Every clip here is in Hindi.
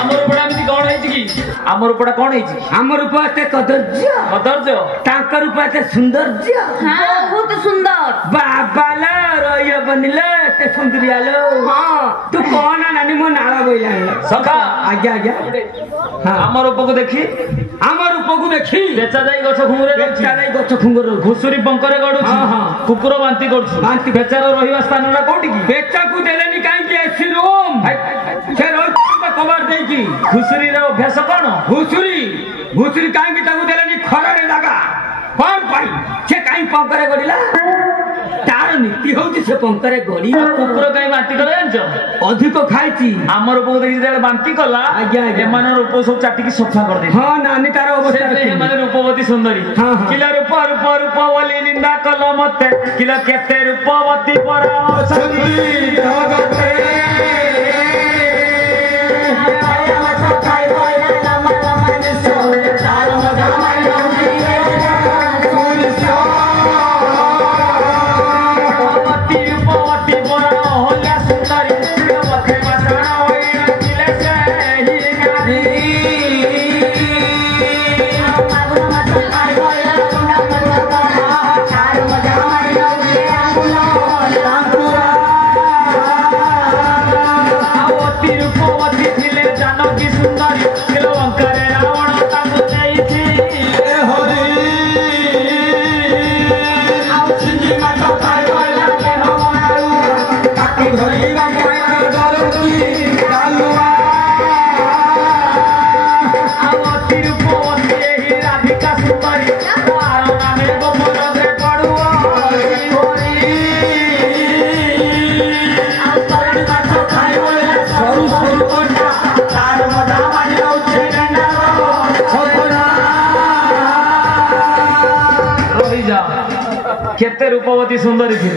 आमर उपड़ा एमती कौन है कि आमर उपड़ा कौन है कि आमर उपड़ा ते कदर्य कदर्य तांकर उपड़ा ते सौंदर्य हां बहुत सुंदर बाबाला रय बनिले ते सुंदरियालो हां तू कौन नानी मो नाला बोइला सखा आज्ञा आज्ञा हां आमर उपको देखी बेचा जाई गछ खुंगरे बेचा जाई गछ खुंगर घुसुरी बंकरे गडु कुकुर बांती करछु बांती बेचार रहिवा स्थान रा कोठी की बेचा को देलेनी काई के एसी रूम से रोज कवर दे की घुसुरी रे अभ्यास कोन घुसुरी काई के ताकू देलेनी खरारे जागा कोन पाई से काई पंकरे गडिला तार नीति होउची से पंकरे गडी कुकुर काई बांती करे जानछ अधिक खाइची हमर उपो देखि जे बांती कला एमान रूप सब चाटी की सफा कर दे हां नानी तार अवस्था से एमान रूपवती सुंदरी किला रूप बोली निंदा कल मते किला केते रूपवती परा संगी जगते केते रूपवती सुंदरी थी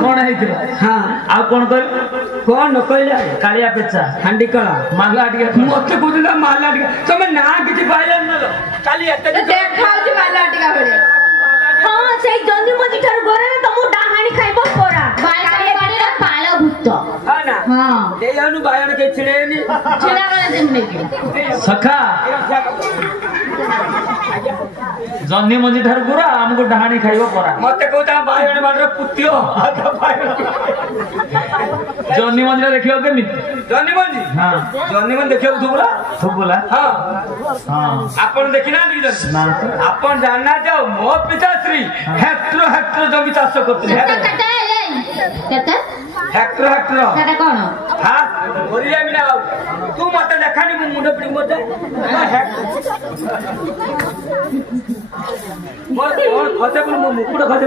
कौन है हां आ कौन कर कौन न कहला कालिया पेचा हांडी कला माला टिका मते कोदिला माला टिका तमे ना किछि पाइला न काली एते देखाउ जे माला टिका बडे हां सेई जंदी मजी ठार घरे तमु डाहाणी खाइबो पोरा कालिया बाडीरा पाला भूत हां ना हां देयानु बायन के छिड़ेनी छिड़ा वाला देमने सखा जन्नी मंजी ठार गुरा हमको डहाणी खाइबो परा मते कहता बायन बाडर पुतियो आधा बायन जन्नी मंजी देखियो केमि जन्नी मंजी हां जन्नी मंजी देखियो थुबुला हां हां आपण देखिना दी ना आपण जानना जाओ मो पिताश्री हेक्टर जमी चाष करते केते हेक्टर केते कोन हां ओरिया मिना तू मते देखानी मु मुंड पड़ी मते मोर खसे मु मुकुड़ खसे